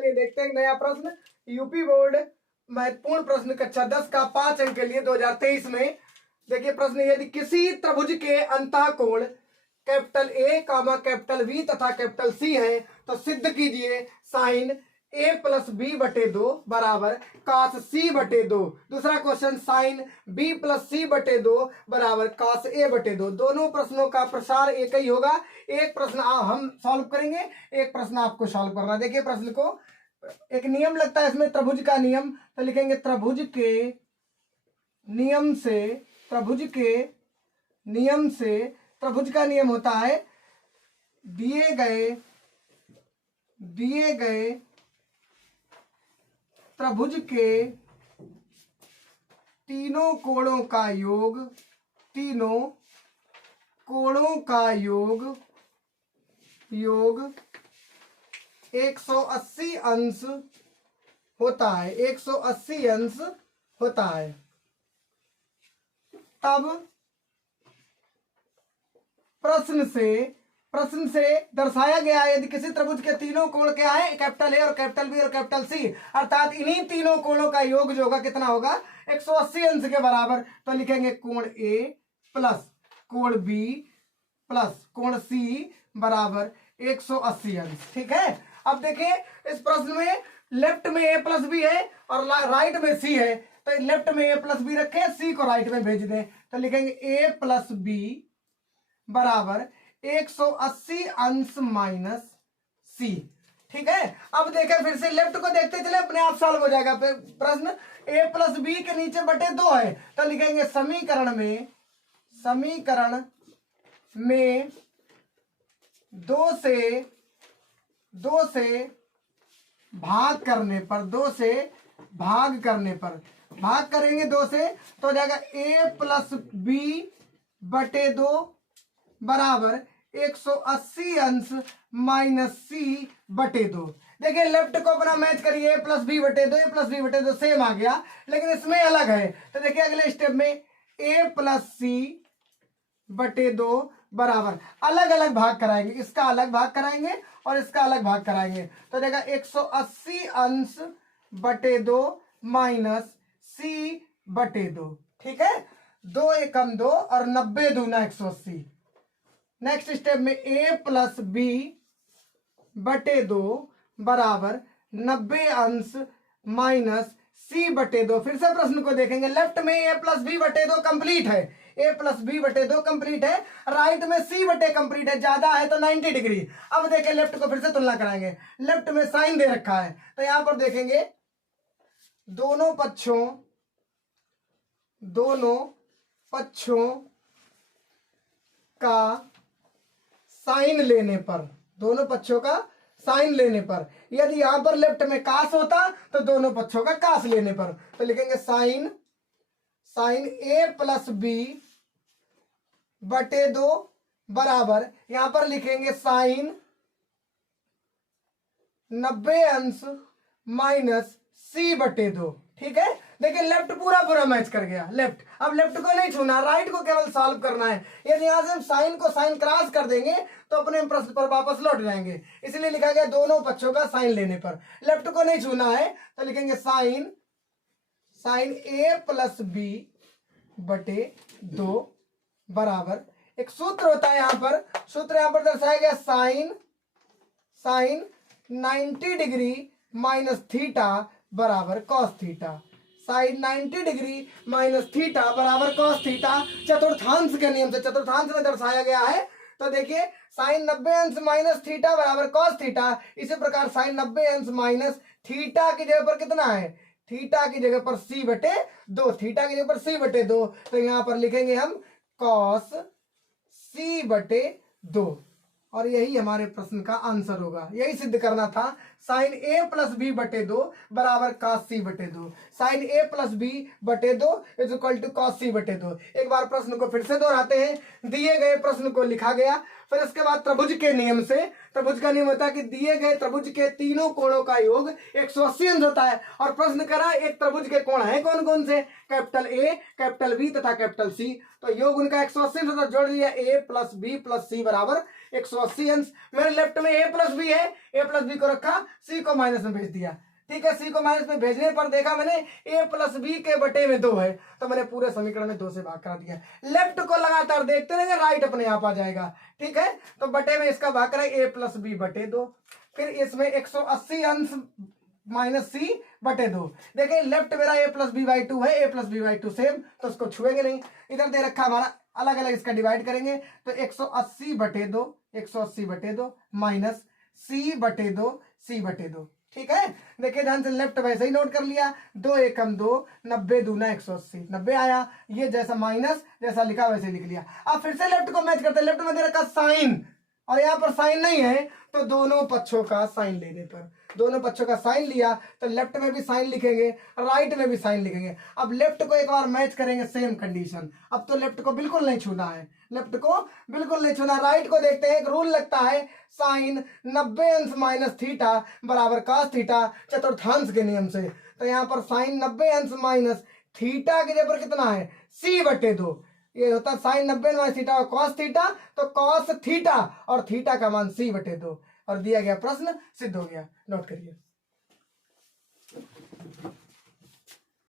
चलिए देखते हैं नया प्रश्न। यूपी बोर्ड महत्वपूर्ण प्रश्न कक्षा 10 का 5 अंक के लिए 2023 में देखिए प्रश्न, यदि किसी त्रिभुज के अंतःकोण capital A comma capital B तथा कैपिटल सी है तो सिद्ध कीजिए साइन ए प्लस बी बटे 2 बराबर कास सी बटे 2। दूसरा क्वेश्चन, साइन बी प्लस सी बटे 2 बराबर कास ए बटे 2। दोनों प्रश्नों का प्रसार एक ही होगा। एक प्रश्न हम सॉल्व करेंगे, एक प्रश्न आपको सॉल्व करना। देखिए प्रश्न को, एक नियम लगता है इसमें, त्रिभुज का नियम, तो लिखेंगे त्रिभुज के नियम से, त्रिभुज के नियम से, त्रिभुज का नियम होता है दिए गए त्रिभुज के तीनों कोणों का योग, तीनों कोणों का योग 180 अंश होता है, 180 अंश होता है। तब प्रश्न से दर्शाया गया है यदि किसी त्रिभुज के तीनों कोण क्या है, कैपिटल ए और कैपिटल बी और कैपिटल सी, अर्थात इन्हीं तीनों कोणों का योग जो होगा कितना होगा, 180 अंश के बराबर। तो लिखेंगे कोण ए प्लस कोण बी प्लस कोण सी बराबर 180 अंश। ठीक है। अब देखिए इस प्रश्न में लेफ्ट में ए प्लस बी है और राइट में सी है, तो लेफ्ट में ए प्लस बी रखें, सी को राइट में भेज दें। तो लिखेंगे ए प्लस बी बराबर 180 अंश माइनस सी। ठीक है। अब देखें फिर से लेफ्ट को देखते चले, अपने आप सॉल्व हो जाएगा प्रश्न। ए प्लस बी के नीचे बटे 2 है, तो लिखेंगे समीकरण में 2 से भाग करने पर, 2 से भाग करने पर, भाग करेंगे 2 से तो हो जाएगा ए प्लस बी बटे 2 बराबर 180 अंश माइनस सी बटे 2। देखिए लेफ्ट को अपना मैच करिए, ए प्लस बी बटे 2, ए प्लस बी बटे 2 सेम आ गया, लेकिन इसमें अलग है। तो देखिए अगले स्टेप में ए प्लस सी बटे 2 बराबर अलग अलग भाग कराएंगे, इसका अलग भाग कराएंगे और इसका अलग भाग कराएंगे। तो देखा 180 अंश बटे 2 माइनस सी बटे 2। ठीक है। 2 एकम 2 और 90 दूना 180। नेक्स्ट स्टेप में ए प्लस बी बटे 2 बराबर 90 अंश माइनस सी बटे 2। फिर से प्रश्न को देखेंगे, लेफ्ट में ए प्लस बी बटे 2 कंप्लीट है, ए प्लस बी बटे 2 कंप्लीट है, राइट में सी बटे कंप्लीट है, ज्यादा है तो 90 डिग्री। अब देखें लेफ्ट को, फिर से तुलना कराएंगे। लेफ्ट में साइन दे रखा है, तो यहां पर देखेंगे दोनों पक्षों का साइन लेने पर, दोनों पक्षों का साइन लेने पर, यदि यहां पर लेफ्ट में कास होता तो दोनों पक्षों का कास लेने पर, तो लिखेंगे साइन ए प्लस बी बटे 2 बराबर, यहां पर लिखेंगे साइन 90 अंश माइनस सी बटे 2। ठीक है। देखिए लेफ्ट पूरा मैच कर गया लेफ्ट। अब लेफ्ट को नहीं छूना, राइट को केवल सॉल्व करना है। यदि यहां से हम साइन को साइन क्रॉस कर देंगे तो अपने प्रश्न पर वापस लौट जाएंगे, इसलिए लिखा गया दोनों पक्षों का साइन लेने पर। लेफ्ट को नहीं छूना है तो लिखेंगे साइन ए प्लस बी बटे 2 बराबर, एक सूत्र होता है यहां पर, सूत्र यहां पर दर्शाया गया साइन 90 डिग्री माइनस थीटा बराबर cos theta. Sine 90 degree minus theta बराबर कॉस थीटा चतुर्थांश के नियम से, चतुर्थांश में दर्शाया गया है। तो देखिए साइन 90 अंश माइनस थीटा बराबर कॉस थीटा, इसी प्रकार साइन 90 अंश माइनस थीटा की जगह पर कितना है, थीटा की जगह पर सी बटे 2, थीटा की जगह पर सी बटे 2, तो यहां पर लिखेंगे हम कॉस सी बटे 2, और यही हमारे प्रश्न का आंसर होगा। यही सिद्ध करना था, साइन ए प्लस बी बटे 2 बराबर कॉस सी बटे 2, साइन ए प्लस बी बटे 2 इज इक्वल टू कॉस सी बटे 2। एक बार प्रश्न को फिर से दोहराते हैं। दिए गए प्रश्न को लिखा गया, फिर इसके बाद त्रिभुज के नियम से, त्रिभुज का नियम होता है कि दिए गए त्रिभुज के तीनों कोणों का योग 180 अंश होता है, और प्रश्न करा एक त्रिभुज के कोण है कौन कौन से, कैपिटल ए, कैपिटल बी तथा कैपिटल सी, तो योग उनका 180 अंश जोड़ लिया, ए प्लस बी प्लस सी बराबर 180 अंश। मेरे लेफ्ट में a प्लस बी है, a प्लस बी को रखा, c को माइनस में भेज दिया। ठीक है, c को माइनस में भेजने पर देखा मैंने a प्लस बी के बटे में 2 है, तो मैंने पूरे समीकरण में 2 से भाग करा दिया। लेफ्ट को लगातार देखते रहेंगे, राइट अपने आप आ जाएगा। ठीक है, तो बटे में इसका भाग करें a प्लस बी बटे 2, फिर इसमें 180 अंश माइनस सी बटे 2। देखिए लेफ्ट मेरा a प्लस बी बाई 2 है, a plus B by 2 same, तो उसको छुएंगे नहीं। इधर दे रखा हमारा, अलग अलग इसका डिवाइड करेंगे, तो 180 बटे 2, 180 बटे 2 माइनस सी बटे 2, सी बटे 2। ठीक है, देखिए ध्यान से, लेफ्ट वैसे ही नोट कर लिया, 2 एकम 2, 90 दूना 180, 90 आया। ये जैसा माइनस जैसा लिखा वैसे लिख लिया। अब फिर से लेफ्ट को मैच करते हैं, लेफ्ट में दे रखा साइन, और यहाँ पर साइन नहीं है, तो दोनों पक्षों का साइन लेने पर, दोनों पक्षों का साइन लिया तो लेफ्ट में भी साइन लिखेंगे, राइट में भी साइन लिखेंगे। अब लेफ्ट को एक बार मैच करेंगे, सेम कंडीशन। अब तो लेफ्ट को बिल्कुल नहीं छूना है, लेफ्ट को बिल्कुल नहीं छूना। राइट को देखते हैं, एक रूल लगता है, साइन 90 अंश माइनस थीटा बराबर cos थीटा, चतुर्थांश के नियम से। तो यहाँ पर साइन 90 अंश माइनस थीटा के जगह पर कितना है, c बटे 2। ये होता है साइन 90 माइनस थीटा और cos थीटा, तो cos थीटा और थीटा का मान c बटे 2, और दिया गया प्रश्न सिद्ध हो गया। नोट करिए।